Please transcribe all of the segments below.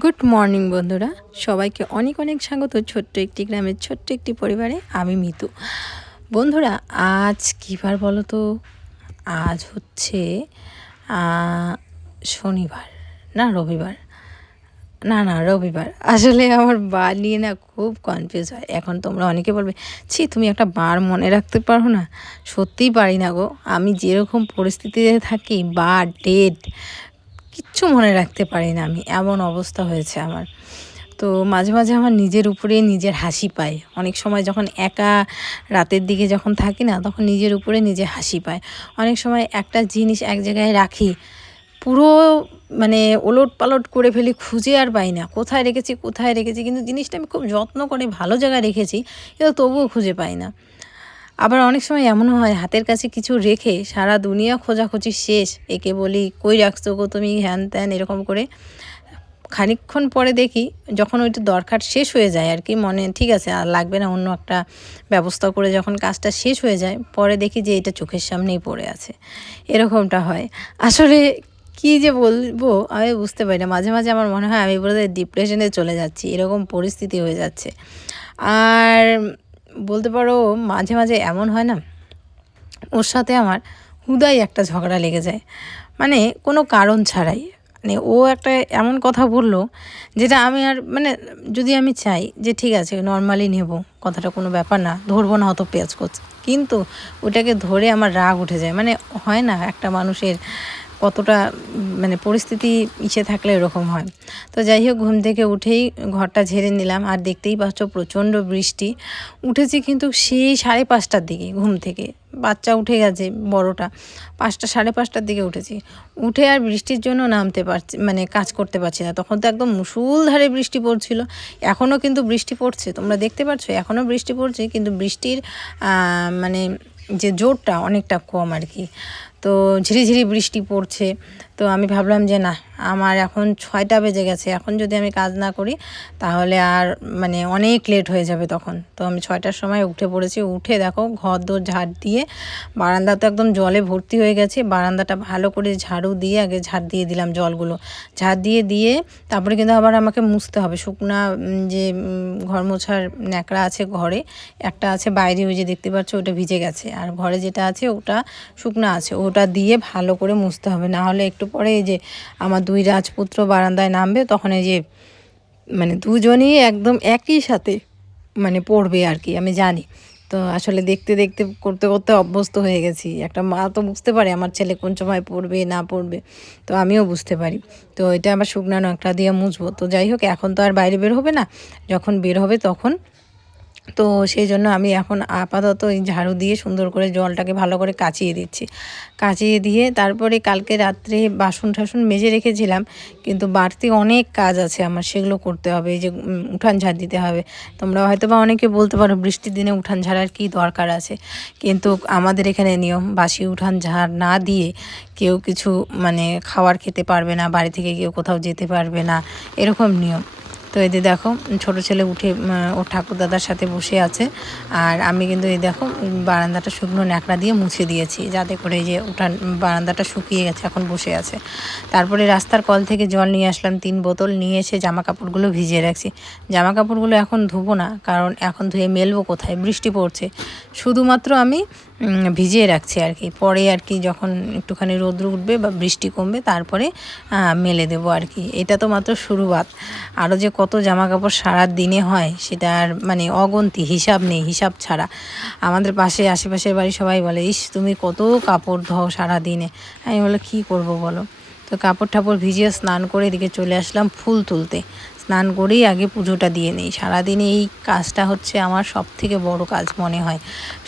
Good morning বন্ধুরা, সবাইকে অনেক অনেক স্বাগত ছোট্ট একটি গ্রামের ছোট্ট একটি পরিবারে। আমি মিতু। বন্ধুরা, আজ কী বার বলো তো? আজ হচ্ছে শনিবার না রবিবার? না রবিবার। আসলে আমার বার নিয়ে না খুব কনফিউজ হয়। এখন তোমরা অনেকে বলবে, ছি তুমি একটা বার মনে রাখতে পারো না? সত্যিই পারি না গো। আমি যেরকম পরিস্থিতিতে থাকি, বার ডেট কিচ্ছু মনে রাখতে পারি না আমি, এমন অবস্থা হয়েছে আমার। তো মাঝে মাঝে আমার নিজের উপরে নিজের হাসি পায়। অনেক সময় যখন একা রাতের দিকে যখন থাকি না, তখন নিজের উপরে নিজে হাসি পায়। অনেক সময় একটা জিনিস এক জায়গায় রাখি, পুরো মানে ওলট পালট করে ফেলি, খুঁজে আর পাই না কোথায় রেখেছি, কিন্তু জিনিসটা আমি খুব যত্ন করে ভালো জায়গায় রেখেছি, কিন্তু তবুও খুঁজে পাই না। আবার অনেক সময় এমনও হয়, হাতের কাছে কিছু রেখে সারা দুনিয়া খোঁজাখুঁজি শেষ, একে বলি কই রাখছো গো তুমি, হ্যান ত্যান এরকম করে। খানিকক্ষণ পরে দেখি, যখন ওইটা দরকার শেষ হয়ে যায় আর কি, মনে ঠিক আছে আর লাগবে না, অন্য একটা ব্যবস্থা করে যখন কাজটা শেষ হয়ে যায়, পরে দেখি যে এটা চোখের সামনেই পড়ে আছে। এরকমটা হয়। আসলে কী যে বলবো আমি বুঝতে পারি না। মাঝে মাঝে আমার মনে হয় আমি বোধহয় ডিপ্রেশনে চলে যাচ্ছি, এরকম পরিস্থিতি হয়ে যাচ্ছে। আর বলতে পারো মাঝে মাঝে এমন হয় না, ওর সাথে আমার হুদাই একটা ঝগড়া লেগে যায়, মানে কোনো কারণ ছাড়াই। মানে ও একটা এমন কথা বলল, যেটা আমি আর মানে যদি আমি চাই যে ঠিক আছে নর্মালি নেব, কথাটা কোনো ব্যাপার না, ধরবো না, হয়তো পেঁয়াজ করছে, কিন্তু ওটাকে ধরে আমার রাগ উঠে যায়। মানে হয় না একটা মানুষের কতটা মানে পরিস্থিতি ইসে থাকলে এরকম হয়। তো যাই হোক, ঘুম থেকে উঠেই ঘরটা ঝেড়ে নিলাম, আর দেখতেই পাচ্ছ প্রচণ্ড বৃষ্টি। উঠেছি কিন্তু সেই 5:30টার দিকে ঘুম থেকে, বাচ্চা উঠে গেছে বড়টা, 5টা 5:30টার দিকে উঠেছি। উঠে আর বৃষ্টির জন্য নামতে পারছি, মানে কাজ করতে পারছি না। তখন তো একদম মুষলধারে বৃষ্টি পড়ছিল। এখনও কিন্তু বৃষ্টি পড়ছে, তোমরা দেখতে পাচ্ছ এখনও বৃষ্টি পড়ছে, কিন্তু বৃষ্টির মানে যে জোরটা অনেকটা কম আর কি। তো ঝিরিঝিরি বৃষ্টি পড়ছে। তো আমি ভাবলাম যে না, আমার এখন 6টা বেজে গেছে, এখন যদি আমি কাজ না করি তাহলে আর মানে অনেক লেট হয়ে যাবে তখন। তো আমি 6টার সময় উঠে পড়েছি। উঠে দেখো ঘর দোর ঝাড় দিয়ে, বারান্দা তো একদম জলে ভর্তি হয়ে গেছে, বারান্দাটা ভালো করে ঝাড়ু দিয়ে আগে ঝাড় দিয়ে দিলাম, জলগুলো ঝাড় দিয়ে তারপরে কিন্তু আবার আমাকে মুছতে হবে। শুকনা যে ঘর মোছার ন্যাকড়া আছে ঘরে, একটা আছে বাইরে, ওই যে দেখতে পাচ্ছ ওটা ভিজে গেছে, আর ঘরে যেটা আছে ওটা শুকনা আছে, ওটা দিয়ে ভালো করে মুছতে হবে। না হলে একটু পরে এই যে আমার 2 রাজপুত্র বারান্দায় নামবে, তখন এই যে মানে দুজনই একদম একই সাথে মানে পড়বে আর কি, আমি জানি। তো আসলে দেখতে দেখতে করতে করতে অভ্যস্ত হয়ে গেছি। একটা মা তো বুঝতে পারে আমার ছেলে কোন সময় পড়বে না পড়বে, তো আমিও বুঝতে পারি। তো এটা আবার শুকনো একটা দিয়ে মুছবো। তো যাই হোক, এখন তো আর বাইরে বের হবে না, যখন বের হবে তখন। তো সেই জন্য আমি এখন আপাতত এই ঝাড়ু দিয়ে সুন্দর করে জলটাকে ভালো করে কাচিয়ে দিচ্ছি। কাচিয়ে দিয়ে তারপরে কালকে রাত্রে বাসন টাসন মেজে রেখেছিলাম, কিন্তু বাড়তি অনেক কাজ আছে আমার, সেগুলো করতে হবে। এই যে উঠান ঝাড় দিতে হবে। তোমরা হয়তো বা অনেকে বলতে পারো বৃষ্টির দিনে উঠান ঝাড়ার কী দরকার আছে, কিন্তু আমাদের এখানে নিয়ম, বাসি উঠান ঝাড় না দিয়ে কেউ কিছু মানে খাবার খেতে পারবে না, বাড়ি থেকে কেউ কোথাও যেতে পারবে না, এরকম নিয়ম। তো এই যে দেখো ছোটো ছেলে উঠে ওর ঠাকুরদাদার সাথে বসে আছে, আর আমি কিন্তু এই দেখো বারান্দাটা শুকনো ন্যাকড়া দিয়ে মুছে দিয়েছি, যাতে করে এই যে উঠান বারান্দাটা শুকিয়ে গেছে, এখন বসে আছে। তারপরে রাস্তার কল থেকে জল নিয়ে আসলাম 3 বোতল, নিয়ে এসে জামা কাপড়গুলো ভিজিয়ে রাখছি। জামা কাপড়গুলো এখন ধুবো না, কারণ এখন ধুয়ে মেলবো কোথায়, বৃষ্টি পড়ছে। শুধুমাত্র আমি ভিজিয়ে রাখছি আর কি, পরে আর কি যখন একটুখানি রোদ্র উঠবে বা বৃষ্টি কমবে তারপরে মেলে দেবো আর কি। এটা তো মাত্র শুরুয়াত, আরও যে কত জামা কাপড় সারা দিনে হয় সেটা আর মানে অগন্তি, হিসাব নেই, হিসাব ছাড়া। আমাদের পাশে আশেপাশের বাড়ি সবাই বলে, ইস তুমি কত কাপড় ধোও সারা দিনে। আমি বলে কী করবো বলো। তো কাপড় ঠাপড় ভিজিয়ে স্নান করে এদিকে চলে আসলাম ফুল তুলতে। স্নান করেই আগে পুজোটা দিয়ে নিই। সারাদিনে এই কাজটা হচ্ছে আমার সবথেকে বড় কাজ মনে হয়।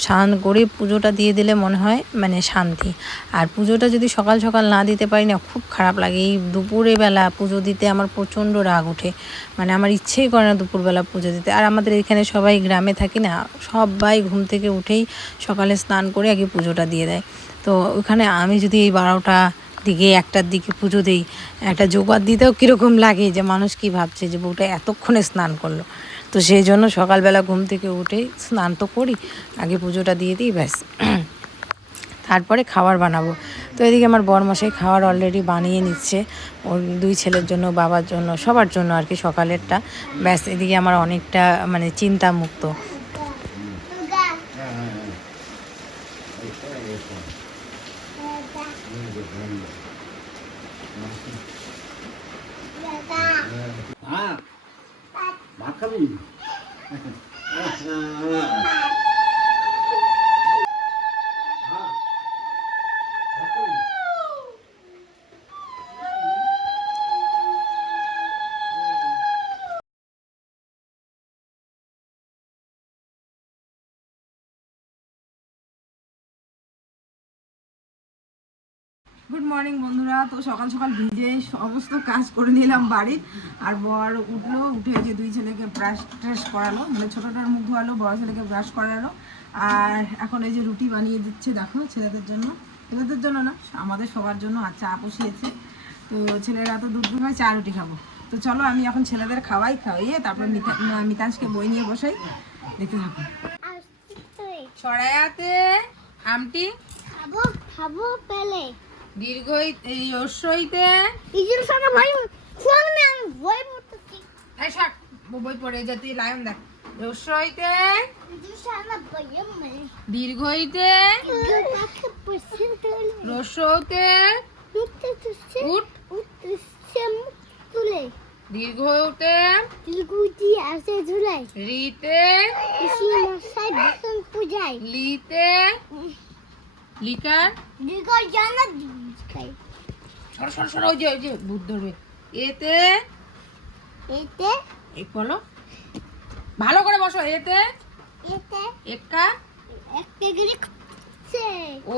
স্নান করে পুজোটা দিয়ে দিলে মনে হয় মানে শান্তি। আর পুজোটা যদি সকাল সকাল না দিতে পারি না, খুব খারাপ লাগে। এই দুপুরে বেলা পুজো দিতে আমার প্রচণ্ড রাগ ওঠে, মানে আমার ইচ্ছেই করে না দুপুরবেলা পুজো দিতে। আর আমাদের এখানে সবাই গ্রামে থাকি না, সবাই ঘুম থেকে উঠেই সকালে স্নান করে আগে পুজোটা দিয়ে দেয়। তো ওখানে আমি যদি এই 12টা দিকে 1টার দিকে পুজো দিই, একটা জোগাড় দিতেও কীরকম লাগে, যে মানুষ কি ভাবছে যে বউটা এতক্ষণে স্নান করলো। তো সেই জন্য সকালবেলা ঘুম থেকে উঠে স্নান তো করি, আগে পুজোটা দিয়ে দিই, ব্যাস। তারপরে খাবার বানাবো। তো এদিকে আমার বরমশাই খাবার অলরেডি বানিয়ে নিচ্ছে ওর 2 ছেলের জন্য, বাবার জন্য, সবার জন্য আর কি সকালেরটা। ব্যাস এদিকে আমার অনেকটা মানে চিন্তামুক্ত। গুড মর্নিং বন্ধুরা। তো সকাল সকাল ভিজে সমস্ত কাজ করে নিলাম বাড়ির। আর বর উঠলো, উঠে যে 2 ছেলেকে ব্রাশ ট্রাশ করালো, মানে ছোটোটার মুখ ধোয়ালো, বড় ছেলেকে ব্রাশ করালো। আর এখন এই যে রুটি বানিয়ে দিচ্ছে দেখো ছেলেদের জন্য, ছেলেদের জন্য না আমাদের সবার জন্য। আর চা বসিয়েছে। তো ছেলেরা তো দুধ খায়, চা রুটি খাবো। তো চলো আমি এখন ছেলেদের খাওয়াইয়ে তারপর মিতাংশকে বই নিয়ে বসাই, দেখতে থাকো। ছড়ায়াতে আমটি খাবো খাবো পেলে দীর্ঘই রস্যইতে ইজিল সারা ভাই ফোন মে আমি বই পড়তেছি। এই শাক বই পড়ে যা, তুই লায়ন দেখ। রস্যইতে ইজিল সারা বই মে দীর্ঘইতে কাকে পছন্দ রস্যতে উঠতেছে উঠ উঠতেছে তুলে দীর্ঘতে দিলগুটি আসে ঝুলাই রিতে ইসি মশাই বসন পূজাই লিতে লিকার দিগো জানা খাই সর সর সর, ওই যে ভূত ধরবে। এতে এতে এক বলো, ভালো করে বসো। এতে এতে একা একটা গিরি সে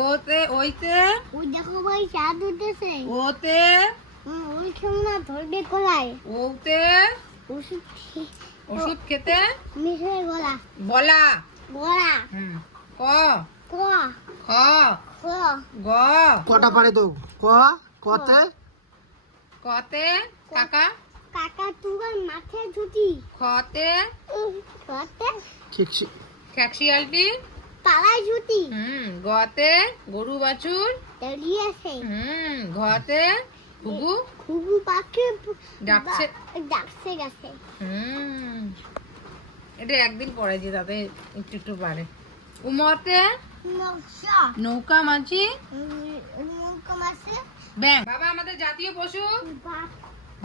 ওতে ওইতে ওই দেখো ভাই চাঁদ উঠেছে ওতে ওই খেলনা ধরবে গলায় ওতে ওষুধ ওষুধ খেতে মিশে গলা বলা গলা ক ক খ খ গ কটা পারে তো ক কতে কতে কাকা কাকা তুগার মাঠে ঝুটি খতে ঘরতে খিকছি খ্যাক্সিয়ালটি পালায় ঝুটি গতে গরু বাছুর দাঁড়িয়েছে ঘতে ঘুঘু ঘুঘু পাখি ডাকছে ডাকছে গেছে এটা একদিন পড়েছি, তাতে একটু একটু পারে। উমতে নকশা নৌকা মাঝি নৌকা মাছে ব্যাং। বাবা আমাদের জাতীয় পশু,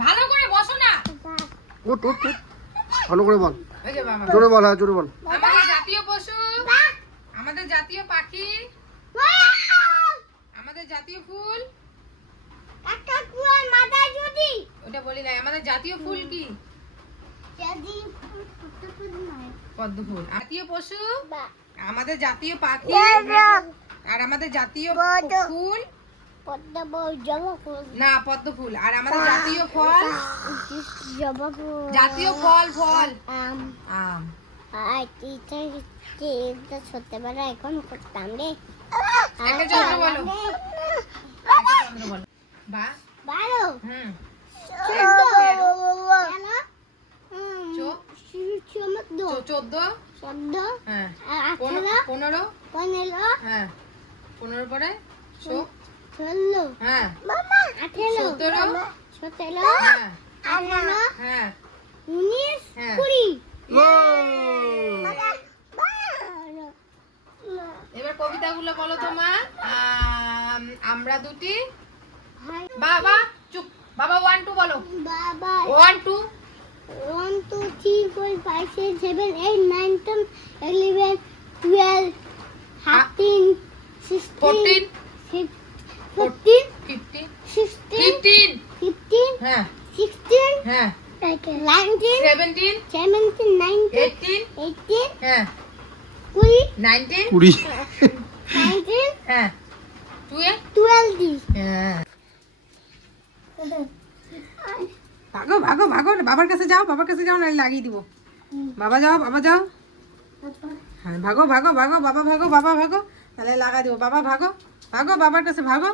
ভালো করে বসো না। উঠ উঠ উঠ ভালো করে বল, ওই যে বাবা জোরে বল, হ্যাঁ জোরে বল। আমাদের জাতীয় পশু, আমাদের জাতীয় পাখি, আমাদের জাতীয় ফুল। কাকা কুয়ার মাথায় ঝুটি ওটা বলি নাই। আমাদের জাতীয় ফুল কি? যদি ফুল নয় পদ্ম ফুল। জাতীয় পশু, বা আমাদের জাতীয় পাখি, আর আমাদের জাতীয় ফুল পদ্ম বউ জবা ফুল না পদ্ম ফুল। আর আমাদের জাতীয় ফল, জবা ফুল জাতীয় ফল ফল আম আম। আর এটা ছোটবেলা এখন করতাম রে একটা চন্দ্র বলো, একটা চন্দ্র বলো। বা 12 হুম চো চো 14 শব্দ হ্যাঁ 18 15 15 হ্যাঁ 15 পরে 16 হ্যাঁ 18 17 17 হ্যাঁ 18 হ্যাঁ 19 হ্যাঁ। 20 এবার কবিতাগুলো বলো তোমার। আমরা দুটি বাবা চুপ, বাবা 1 2 বলো। বাবা 1 2 1 2 3 4 5 6 7 8 9 10 11 12 13 16 14 15 16 15 15 হ্যাঁ 16 হ্যাঁ 19 17 17 19 18 18 হ্যাঁ 20 19 কুড়ি 19 হ্যাঁ 20 হ্যাঁ। ভাগো ভাগো ভাগো, বাবার কাছে যাও, বাবার কাছে যাও, নাহলে লাগিয়ে দিব। বাবা যাও, বাবা যাও। হ্যাঁ ভাগো ভাগো ভাগো, বাবা ভাগো, বাবা ভাগো, তাহলে লাগা দিব। বাবা ভাগো ভাগো, বাবার কাছে ভাগো।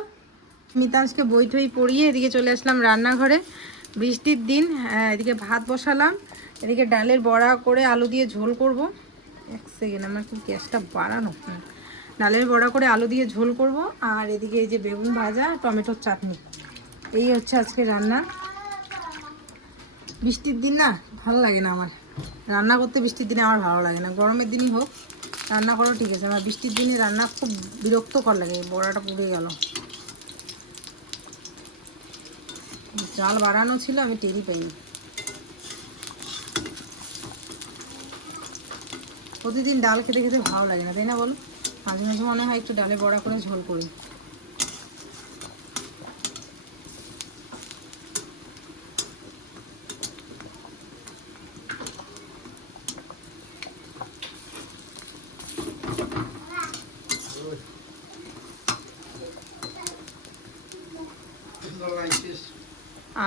মিতাংশকে বই টই পড়িয়ে এদিকে চলে আসলাম রান্নাঘরে। বৃষ্টির দিন, এদিকে ভাত বসালাম, এদিকে ডালের বড়া করে আলু দিয়ে ঝোল করব। 1 সেকেন্ড, আমার কি গ্যাসটা বাড়ানো? ডালের বড়া করে আলু দিয়ে ঝোল করব, আর এদিকে এই যে বেগুন ভাজা, টমেটোর চাটনি। এই হচ্ছে আজকে রান্না। বৃষ্টির দিন না ভালো লাগে না আমার রান্না করতে, বৃষ্টির দিনে আমার ভালো লাগে না। গরমের দিনই হোক রান্না করাও ঠিক আছে, আমার বৃষ্টির দিনে রান্না খুব বিরক্তকর লাগে। বড়াটা পুড়ে গেল, চাল বাড়ানো ছিল আমি টেরই পাইনি। প্রতিদিন ডাল খেতে খেতে ভালো লাগে না, তাই না বলো? মাঝে মাঝে মনে হয় একটু ডালে বড়া করে ঝোল করি।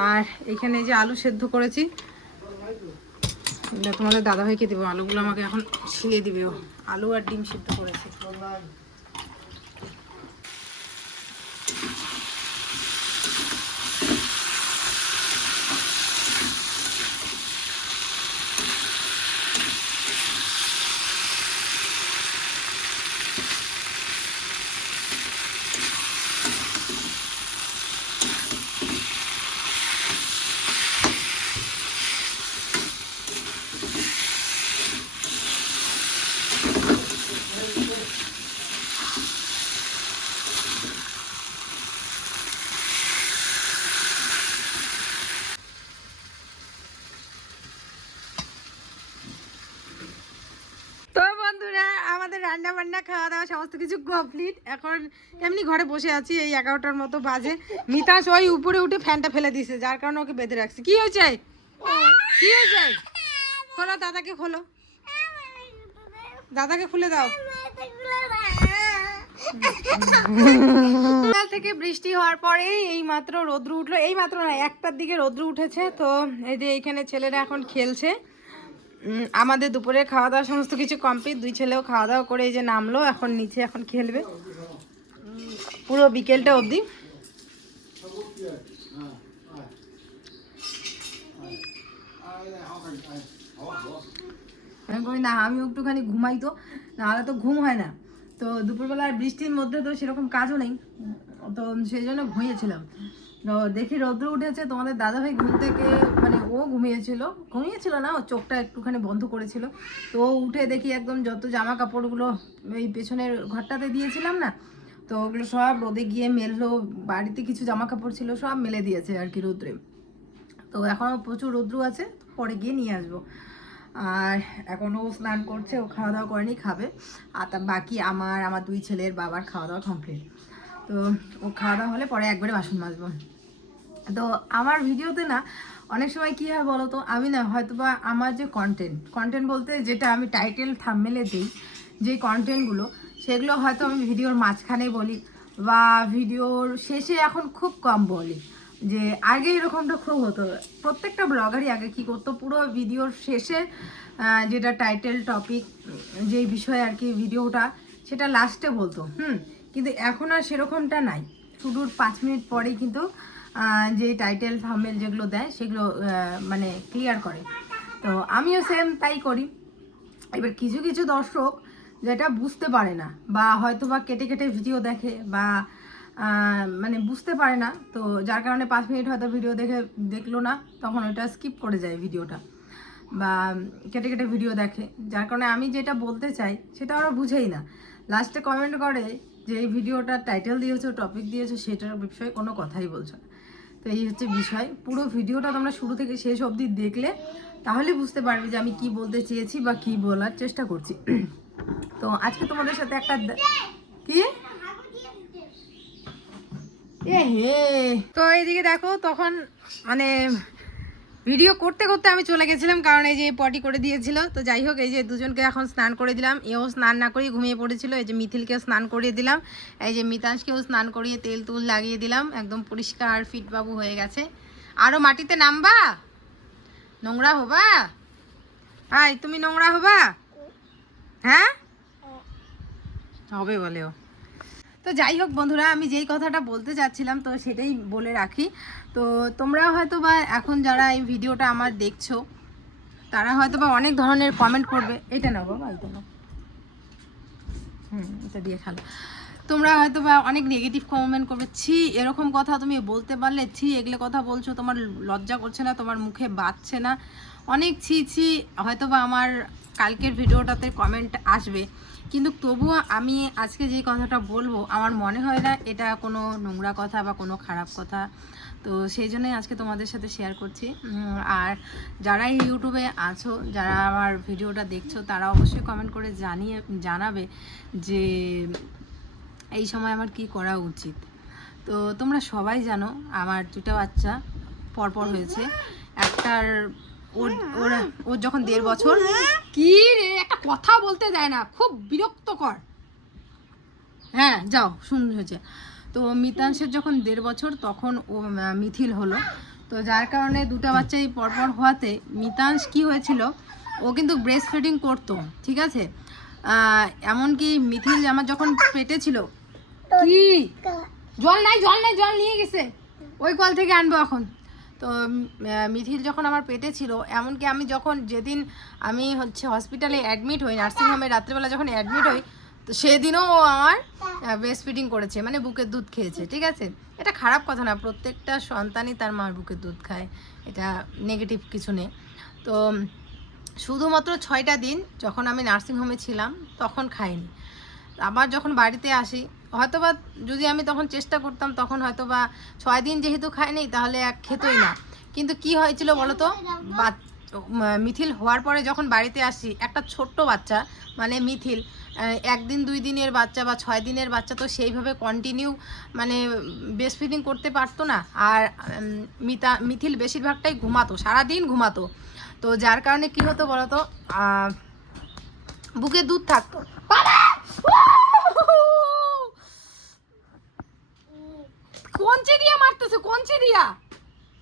আর এখানে যে আলু সেদ্ধ করেছি, তোমাদের দাদাভাইকে দেবো। আলুগুলো আমাকে এখন ছিলে দিবে ও। আলু আর ডিম সেদ্ধ করেছে। তো বন্ধুরা, আমাদের রান্না বান্না খাওয়া দাওয়া সমস্ত কিছু কমপ্লিট। এখন এমনি ঘরে বসে আছি, এই 11টার মতো বাজে। মিতাস ওই উপরে উঠে ফ্যানটা ফেলে দিয়েছে, যার কারণে ওকে বেঁধে রাখছি। কি হয়েছে? কি হয়েছে? খোলো, দাদাকে খোলো, দাদাকে খুলে দাও। সকাল থেকে বৃষ্টি হওয়ার পরে এই মাত্র রৌদ্র উঠলো, এই মাত্র না 1টার দিকে রৌদ্র উঠেছে। তো এই যে এইখানে ছেলেরা এখন খেলছে। আমাদের দুপুরে খাওয়া দাওয়া সমস্ত কিছু কমপ্লিট। দুই ছেলেও খাওয়া দাওয়া করে এই যে নামলো, এখন নিচে এখন খেলবে পুরো বিকেলটা অবধি। না আমি একটুখানি ঘুমাই, তো নাহলে তো ঘুম হয় না। তো দুপুরবেলা বৃষ্টির মধ্যে তো সেরকম কাজও নেই, তো সেই জন্য ঘুমিয়েছিলাম। তো দেখি রৌদ্র উঠেছে, তোমাদের দাদাভাই ঘুম থেকে মানে ও ঘুমিয়েছিল না, ও চোখটা একটুখানি বন্ধ করেছিল। তো ও উঠে দেখি একদম যত জামা কাপড়গুলো এই পেছনের ঘরটাতে দিয়েছিলাম না, তো ওগুলো সব রোদে গিয়ে মেললো। বাড়িতে কিছু জামা কাপড় ছিল, সব মেলে দিয়েছে আর কি রৌদ্রে। তো এখনও প্রচুর রৌদ্র আছে, পরে গিয়ে নিয়ে আসবো। আর এখনও স্নান করছে, ও খাওয়া দাওয়া করেনি, খাবে। আর তা বাকি আমার দুই ছেলের বাবার খাওয়া দাওয়া কমপ্লিট। তো ও খাওয়া দাওয়া হলে পরে একবারে বাসন মাজবো। তো আমার ভিডিওতে না অনেক সময় কী হয় বলো তো, আমি না হয়তো বা আমার যে কন্টেন্ট বলতে যেটা আমি টাইটেল থাম্বনেলে দিই, যে কন্টেন্টগুলো, সেগুলো হয়তো আমি ভিডিওর মাঝখানে বলি বা ভিডিওর শেষে এখন খুব কম বলি। যে আগে এরকমটা খুব হতো, প্রত্যেকটা ব্লগারই আগে কী করতো, পুরো ভিডিওর শেষে যেটা টাইটেল টপিক যেই বিষয়ে আর কি ভিডিওটা, সেটা লাস্টে বলতো। কিন্তু এখন আর সেরকমটা নাই, শুরুর 5 মিনিট পরেই কিন্তু যে টাইটেল থাম্বনেল যেগুলো দেয় সেগুলো মানে ক্লিয়ার করে। তো আমিও সেম তাই করি। এবার কিছু কিছু দর্শক যেটা বুঝতে পারে না, বা হয়তো বা কেটে কেটে ভিডিও দেখে, বা মানে বুঝতে পারে না, তো যার কারণে 5 মিনিট হয়তো ভিডিও দেখলো না, তখন ওটা স্কিপ করে যায় ভিডিওটা, বা কেটে কেটে ভিডিও দেখে, যার কারণে আমি যেটা বলতে চাই সেটা ওরা বুঝেই না। লাস্টে কমেন্ট করে যে এই ভিডিওটার টাইটেল দিয়েছো, টপিক দিয়েছো, সেটার বিষয়ে কোনো কথাই বলছো না। তো এই হচ্ছে বিষয়। পুরো ভিডিওটা তোমরা শুরু থেকে শেষ অবধি দেখলে তাহলে বুঝতে পারবে যে আমি কি বলতে চেয়েছি বা কি বলার চেষ্টা করছি। তো আজকে তোমাদের সাথে একটা কি তো এইদিকে দেখো, তখন মানে ভিডিও করতে করতে আমি চলে গেছিলাম, কারণ এই যে পটি করে দিয়েছিল। তো যাই হোক, এই যে দুজনকে এখন স্নান করে দিলাম। এও স্নান না করেই ঘুমিয়ে পড়েছিল। এই যে মিথিলকেও স্নান করিয়ে দিলাম, এই যে মিতাংশকেও স্নান করিয়ে তেল তুল লাগিয়ে দিলাম, একদম পরিষ্কার ফিট বাবু হয়ে গেছে। আরও মাটিতে নামবা, নোংরা হবা? হাই, তুমি নোংরা হবা? হ্যাঁ হবে বলেও। তো যাই হোক বন্ধুরা, আমি যেই কথাটা বলতে চাচ্ছিলাম তো সেটাই বলে রাখি। তো তোমরা হয়তো বা এখন যারা এই ভিডিওটা আমার দেখছো, তারা হয়তো বা অনেক ধরনের কমেন্ট করবে। এটা না বাবা, এটা না, এটা দিয়ে খেলো। তোমরা হয়তো বা অনেক নেগেটিভ কমেন্ট করবে, ছি এরকম কথা তুমি বলতে পারলে, ছি এগুলো কথা বলছো, তোমার লজ্জা করছে না, তোমার মুখে বাজছে না, অনেক ছি ছি। হয়তো বা আমার কালকের ভিডিওটাতে কমেন্ট আসবে, কিন্তু তবুও আমি আজকে যে কথাটা বলবো আমার মনে হয় না এটা কোনো নোংরা কথা বা কোনো খারাপ কথা। তো সেই জন্যই আজকে তোমাদের সাথে শেয়ার করছি। আর যারা এই ইউটিউবে আছো, যারা আমার ভিডিওটা দেখছো, তারা অবশ্যই কমেন্ট করে জানাবে যে এই সময় আমার কি করা উচিত। তো তোমরা সবাই জানো আমার দুটো বাচ্চা পরপর হয়েছে। একটার ওর যখন 1.5 বছর, কি রে একটা কথা বলতে দেয় না, খুব বিরক্তকর। হ্যাঁ যাও, সুন্দর হয়েছে। তো মিতাংশের যখন 1.5 বছর তখন ও মিথিল হলো। তো যার কারণে দুটো বাচ্চাই পরপর হওয়াতে মিতাংশ কি হয়েছিল, ও কিন্তু ব্রেস্ট ফিডিং করতো, ঠিক আছে। এমনকি মিথিল আমার যখন পেটে ছিল, কি জল নাই জল নিয়ে গেছে, ওই কল থেকে আনবো এখন। তো মিথিল যখন আমার পেটে ছিল, এমনকি আমি যখন যেদিন আমি হসপিটালে অ্যাডমিট হই, নার্সিংহোমে রাত্রেবেলা যখন অ্যাডমিট হই, তো সেদিনও ও আমার ব্রেস্ট ফিডিং করেছে, মানে বুকের দুধ খেয়েছে, ঠিক আছে। এটা খারাপ কথা না, প্রত্যেকটা সন্তানই তার মার বুকের দুধ খায়, এটা নেগেটিভ কিছু নেই। তো শুধুমাত্র 6টা দিন যখন আমি নার্সিংহোমে ছিলাম তখন খাইনি। আবার যখন বাড়িতে আসি, হয়তোবা যদি আমি তখন চেষ্টা করতাম, তখন হয়তোবা 6 দিন যেহেতু খাইনি তাহলে খেতোই না। কিন্তু কি হয়েছিল বলো তো, মিথিল হওয়ার পরে যখন বাড়িতে আসি, একটা ছোট্ট বাচ্চা মানে মিথিল 1 দিন 2 দিনের বাচ্চা বা 6 দিনের বাচ্চা, তো সেইভাবে কন্টিনিউ মানে ব্রেস্ট ফিডিং করতে পারতো না। আর মিথিল বেশিরভাগটাই ঘুমাতো, সারাদিন ঘুমাতো। তো যার কারণে কি হতো বলো তো, বুকে দুধ থাকতো। কোনচে দিয়া মারতেছে, কোনচে দিয়া,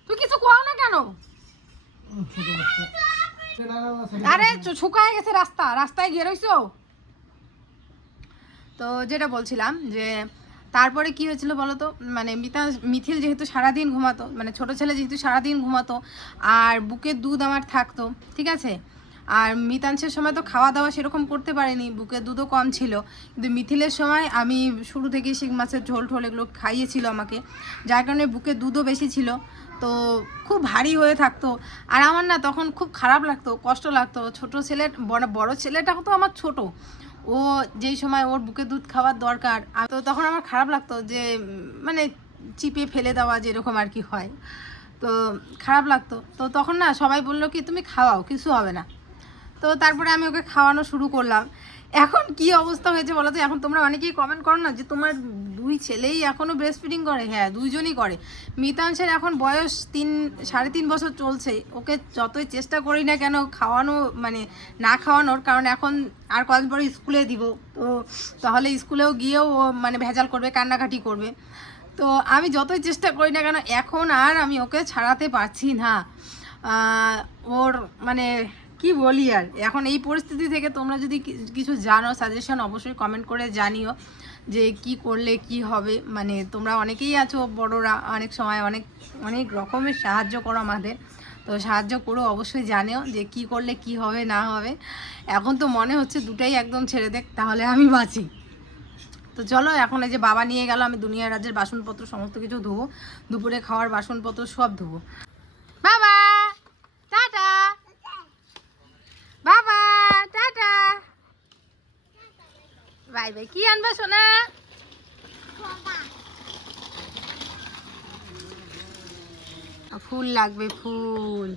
তুই কিছু কোয়া না কেন? আরে শুকায় গেছে রাস্তায় গিয়ে রইছো। তো যেটা বলছিলাম যে তারপরে কি হয়েছিল বলো তো, মানে মিথিল যেহেতু সারাদিন ঘুমাতো, মানে ছোট ছেলে যেহেতু সারাদিন ঘুমাতো, আর বুকের দুধ আমার থাকতো, ঠিক আছে। আর মিতাংশের সময় তো খাওয়া দাওয়া সেরকম করতে পারিনি, বুকের দুধও কম ছিল। কিন্তু মিথিলের সময় আমি শুরু থেকেই শিং মাছের ঝোল ঠোল এগুলো খাইয়েছিল আমাকে, যার কারণে বুকের দুধও বেশি ছিল। তো খুব ভারী হয়ে থাকতো। আর আমার না তখন খুব খারাপ লাগতো, কষ্ট লাগতো। ছোট ছেলে, বড় ছেলেটা তো আমার ছোট, ও যেই সময় ওর বুকে দুধ খাওয়ার দরকার, তো তখন আমার খারাপ লাগতো যে মানে চিপে ফেলে দেওয়া যেরকম আর কি হয়, তো খারাপ লাগতো। তো তখন না সবাই বললো কি তুমি খাওয়াও, কিছু হবে না। তো তারপরে আমি ওকে খাওয়ানো শুরু করলাম। এখন কি অবস্থা হয়েছে বলো তো, এখন তোমরা অনেকেই কমেন্ট করো না যে তোমার 2 ছেলেই এখনও ব্রেস্ট ফিডিং করে। হ্যাঁ, 2জনই করে। মিতাংশের এখন বয়স 3.5 বছর চলছে। ওকে যতই চেষ্টা করি না কেন খাওয়ানো, মানে না খাওয়ানোর, কারণ এখন আর কদিন পরে স্কুলে দিব, তো তাহলে স্কুলেও গিয়েও ও মানে ভেজাল করবে, কান্নাকাটি করবে। তো আমি যতই চেষ্টা করি না কেন এখন আর আমি ওকে ছাড়াতে পারছি না। ওর মানে কি বলি আর, এখন এই পরিস্থিতি থেকে তোমরা যদি কিছু জানো, সাজেশন অবশ্যই কমেন্ট করে জানিও যে কি করলে কি হবে। মানে তোমরা অনেকেই আছো বড়রা, অনেক সময় অনেক অনেক রকমের সাহায্য করো আমাদের, তো সাহায্য করো অবশ্যই জানিও যে কি করলে কি হবে না হবে। এখন তো মনে হচ্ছে দুটাই একদম ছেড়ে দেখ, তাহলে আমি বাঁচি। তো চলো, এখন এই যে বাবা নিয়ে গেল, আমি দুনিয়া রাজ্যের বাসনপত্র সমস্ত কিছু ধোবো, দুপুরে খাওয়ার বাসনপত্র সব ধোবো। বাবা টাটা, বাবা টাটা, বাই বাই। কি আনবা সোনা? ফুল লাগবে, ফুল।